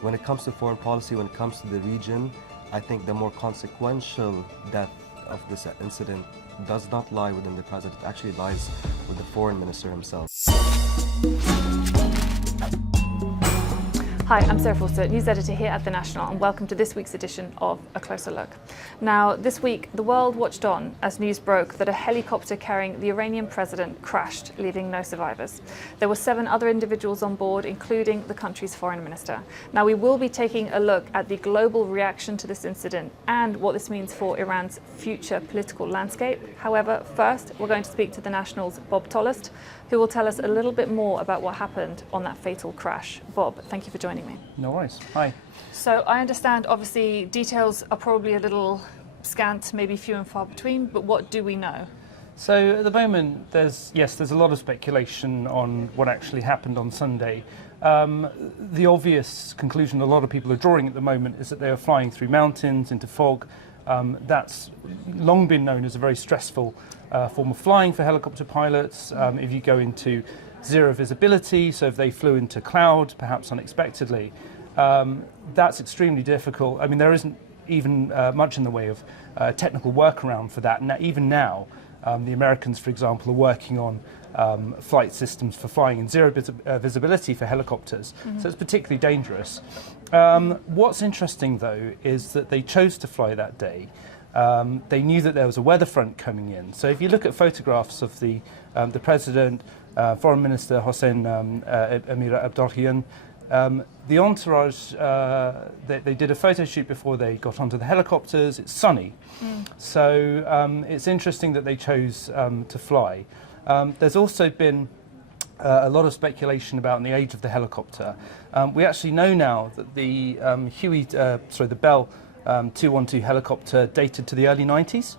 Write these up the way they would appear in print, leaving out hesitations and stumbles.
when it comes to foreign policy, when it comes to the region, I think the more consequential death of this incident does not lie within the president, it actually lies with the foreign minister himself. Hi, I'm Sarah Forster, news editor here at The National, and welcome to this week's edition of A Closer Look. Now, this week, the world watched on as news broke that a helicopter carrying the Iranian president crashed, leaving no survivors. There were 7 other individuals on board, including the country's foreign minister. Now, we will be taking a look at the global reaction to this incident and what this means for Iran's future political landscape. However, first, we're going to speak to The National's Bob Tollest, who will tell us a little bit more about what happened on that fatal crash. Bob, thank you for joining me. No worries. Hi. So I understand, obviously, details are probably a little scant, maybe few and far between, but what do we know? So at the moment, there's a lot of speculation on what actually happened on Sunday. The obvious conclusion a lot of people are drawing at the moment is that they were flying through mountains into fog. That's long been known as a very stressful form of flying for helicopter pilots. If you go into zero visibility, so if they flew into cloud, perhaps unexpectedly, that's extremely difficult. I mean, there isn't even much in the way of technical workaround for that. And even now, the Americans, for example, are working on flight systems for flying in zero visibility for helicopters. So it's particularly dangerous. What's interesting, though, is that they chose to fly that day. They knew that there was a weather front coming in. So if you look at photographs of the president, Foreign Minister Hossein Amirabdollahian, the entourage, they did a photo shoot before they got onto the helicopters. It's sunny. So it's interesting that they chose to fly. There's also been a lot of speculation about the age of the helicopter. We actually know now that the the Bell 212 helicopter dated to the early 90s.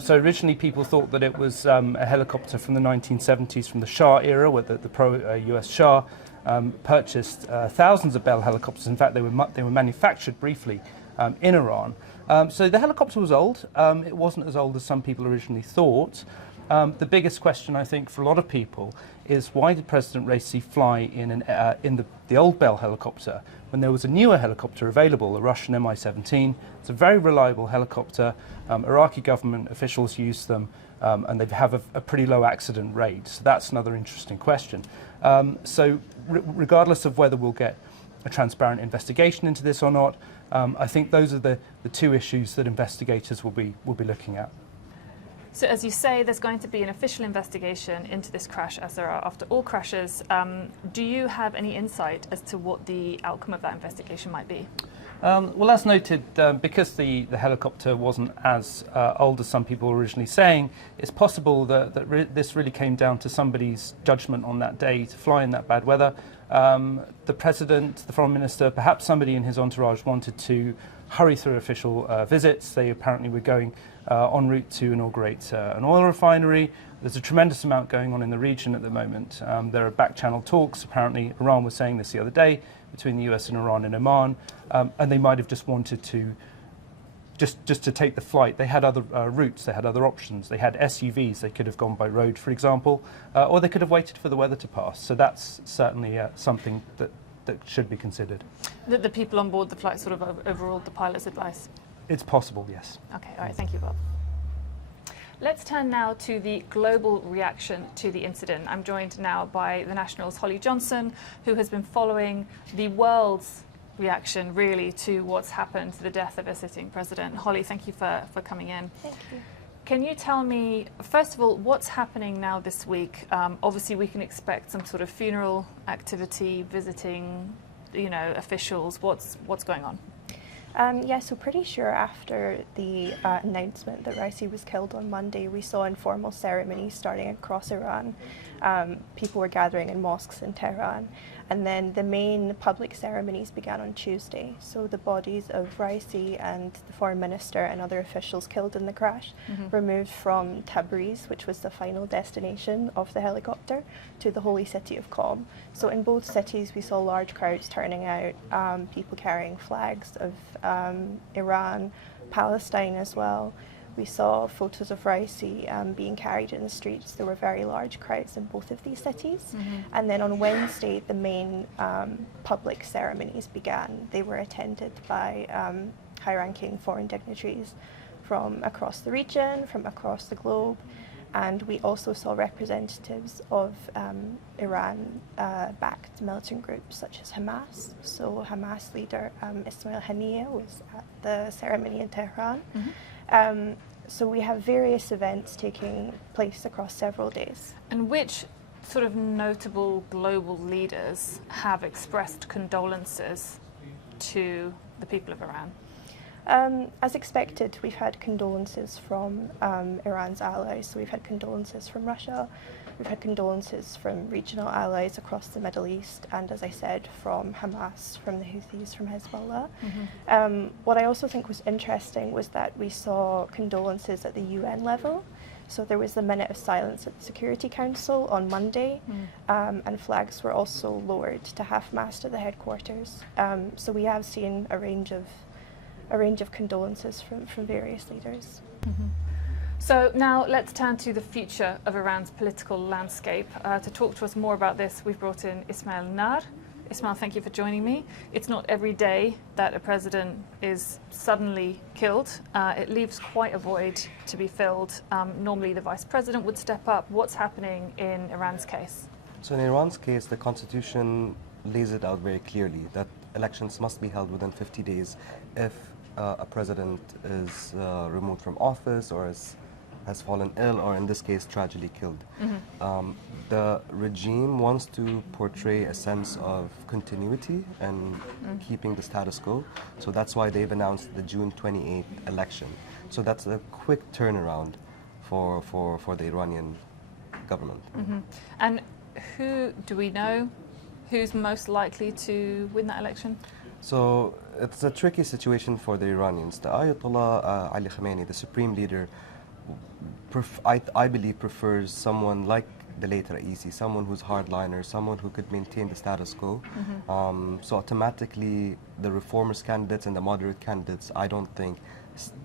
So originally people thought that it was a helicopter from the 1970s, from the Shah era, where the pro-US Shah purchased thousands of Bell helicopters. In fact, they were manufactured briefly in Iran. So the helicopter was old. It wasn't as old as some people originally thought. The biggest question, I think, for a lot of people is why did President Raisi fly in the old Bell helicopter when there was a newer helicopter available, a Russian Mi-17? It's a very reliable helicopter. Iraqi government officials use them, and they have a pretty low accident rate. So that's another interesting question. Regardless of whether we'll get a transparent investigation into this or not, I think those are the 2 issues that investigators will be looking at. So as you say, there's going to be an official investigation into this crash, as there are after all crashes. Do you have any insight as to what the outcome of that investigation might be? Well, as noted, because the helicopter wasn't as old as some people were originally saying, it's possible that this really came down to somebody's judgment on that day to fly in that bad weather. The president, the foreign minister, perhaps somebody in his entourage wanted to hurry through official visits. They apparently were going en route to inaugurate an oil refinery. There's a tremendous amount going on in the region at the moment. There are back-channel talks. Apparently, Iran was saying this the other day, between the US and Iran and Oman, and they might have just wanted to just to take the flight. They had other routes, they had other options. They had SUVs, they could have gone by road, for example, or they could have waited for the weather to pass. So that's certainly something that should be considered. That the people on board the flight sort of overruled the pilot's advice? It's possible, yes. Okay, all right, thank you, Bob. Let's turn now to the global reaction to the incident. I'm joined now by The National's Holly Johnson, who has been following the world's reaction, really, to what's happened to the death of a sitting president. Holly, thank you for coming in. Thank you. Can you tell me, first of all, what's happening now this week? Obviously, we can expect some sort of funeral activity, visiting, officials. What's going on? So pretty sure after the announcement that Raisi was killed on Monday, we saw informal ceremonies starting across Iran. People were gathering in mosques in Tehran. And then the main public ceremonies began on Tuesday. So the bodies of Raisi and the foreign minister and other officials killed in the crash were moved from Tabriz, which was the final destination of the helicopter, to the holy city of Qom. So in both cities we saw large crowds turning out, people carrying flags of Iran, Palestine as well. We saw photos of Raisi being carried in the streets. There were very large crowds in both of these cities. And then on Wednesday, the main public ceremonies began. They were attended by high-ranking foreign dignitaries from across the region, from across the globe. And we also saw representatives of Iran-backed militant groups such as Hamas. So Hamas leader Ismail Haniyeh was at the ceremony in Tehran. So we have various events taking place across several days. And which sort of notable global leaders have expressed condolences to the people of Iran? As expected, we've had condolences from Iran's allies. So we've had condolences from Russia, we've had condolences from regional allies across the Middle East, and as I said, from Hamas, from the Houthis, from Hezbollah. What I also think was interesting was that we saw condolences at the UN level. So there was the minute of silence at the Security Council on Monday, and flags were also lowered to half-mast at the headquarters. So we have seen a range of condolences from various leaders. So now let's turn to the future of Iran's political landscape. To talk to us more about this, we've brought in Ismail Nar. Ismail, thank you for joining me. It's not every day that a president is suddenly killed. It leaves quite a void to be filled. Normally the vice president would step up. What's happening in Iran's case? So in Iran's case, the constitution lays it out very clearly that elections must be held within 50 days if a president is removed from office or has fallen ill, or in this case, tragically killed. The regime wants to portray a sense of continuity and keeping the status quo. So that's why they've announced the June 28th election. So that's a quick turnaround for the Iranian government. And who do we know who's most likely to win that election? So it's a tricky situation for the Iranians. The Ayatollah Ali Khamenei, the supreme leader, I believe prefers someone like the late Raisi, someone who's hardliner, someone who could maintain the status quo. So automatically the reformist candidates and the moderate candidates, I don't think,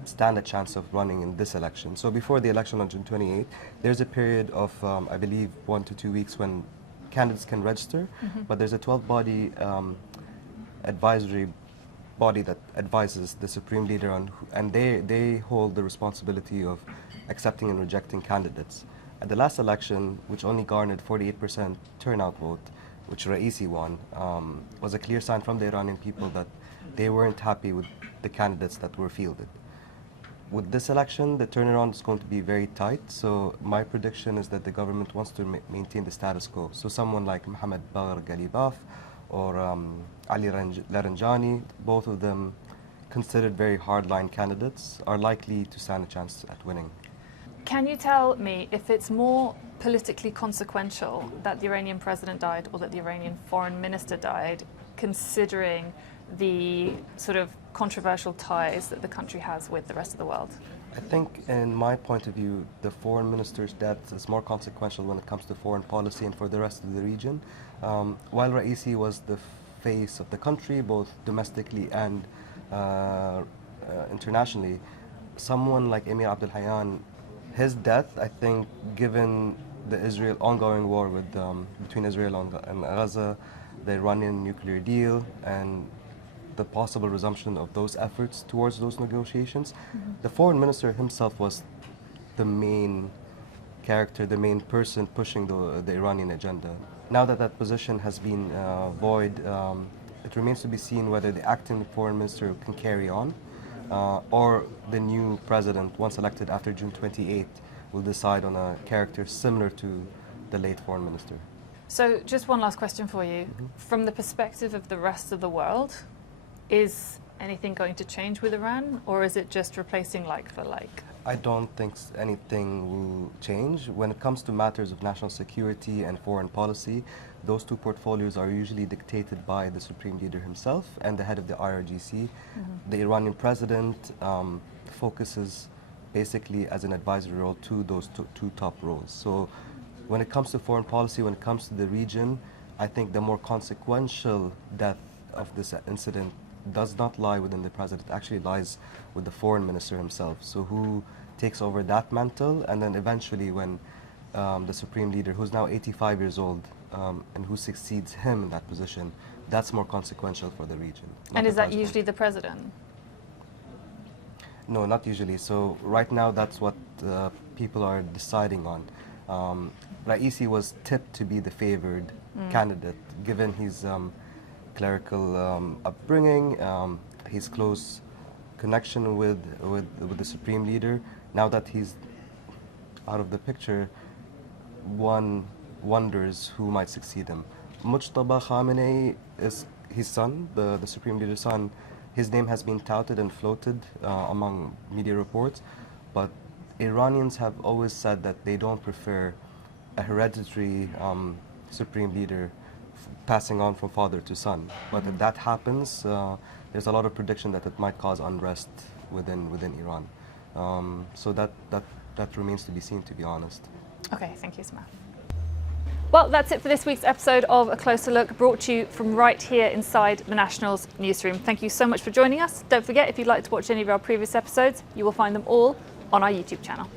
stand a chance of running in this election. So before the election on June 28th, there's a period of, I believe, 1 to 2 weeks when candidates can register, but there's a 12-body advisory body that advises the supreme leader on, and they hold the responsibility of accepting and rejecting candidates. At the last election, which only garnered 48% turnout vote, which Raisi won, was a clear sign from the Iranian people that they weren't happy with the candidates that were fielded. With this election, the turnaround is going to be very tight, so my prediction is that the government wants to maintain the status quo. So someone like Mohammad Bagher Ghalibaf or Ali Laranjani, both of them considered very hardline candidates, are likely to stand a chance at winning. Can you tell me if it's more politically consequential that the Iranian president died or that the Iranian foreign minister died, considering the sort of controversial ties that the country has with the rest of the world? I think, in my point of view, the foreign minister's death is more consequential when it comes to foreign policy and for the rest of the region. While Raisi was the face of the country, both domestically and internationally, someone like Amirabdollahian, his death, I think, given the ongoing war between Israel and Gaza, the Iranian nuclear deal, and the possible resumption of those efforts towards those negotiations, the foreign minister himself was the main character, the main person pushing the Iranian agenda. Now that that position has been void, it remains to be seen whether the acting foreign minister can carry on, or the new president, once elected after June 28th, will decide on a character similar to the late foreign minister. So just one last question for you. From the perspective of the rest of the world, is anything going to change with Iran, or is it just replacing like for like? I don't think anything will change. When it comes to matters of national security and foreign policy, those two portfolios are usually dictated by the supreme leader himself and the head of the IRGC. The Iranian president focuses basically as an advisory role to those two top roles. So when it comes to foreign policy, when it comes to the region, I think the more consequential death of this incident does not lie within the president, it actually lies with the foreign minister himself. So who takes over that mantle, and then eventually when the supreme leader, who's now 85 years old, and who succeeds him in that position, that's more consequential for the region. And is that usually the president? No, not usually. So right now, that's what people are deciding on. Raisi was tipped to be the favored candidate, given his clerical upbringing, his close connection with the supreme leader. Now that he's out of the picture, one wonders who might succeed him. Mujtaba Khamenei is his son, the supreme leader's son. His name has been touted and floated among media reports, but Iranians have always said that they don't prefer a hereditary supreme leader passing on from father to son. But if that happens, there's a lot of prediction that it might cause unrest within Iran. So that remains to be seen, to be honest. Okay, thank you, Samar. Well, that's it for this week's episode of A Closer Look, brought to you from right here inside the National's newsroom. Thank you so much for joining us. Don't forget, if you'd like to watch any of our previous episodes, you will find them all on our YouTube channel.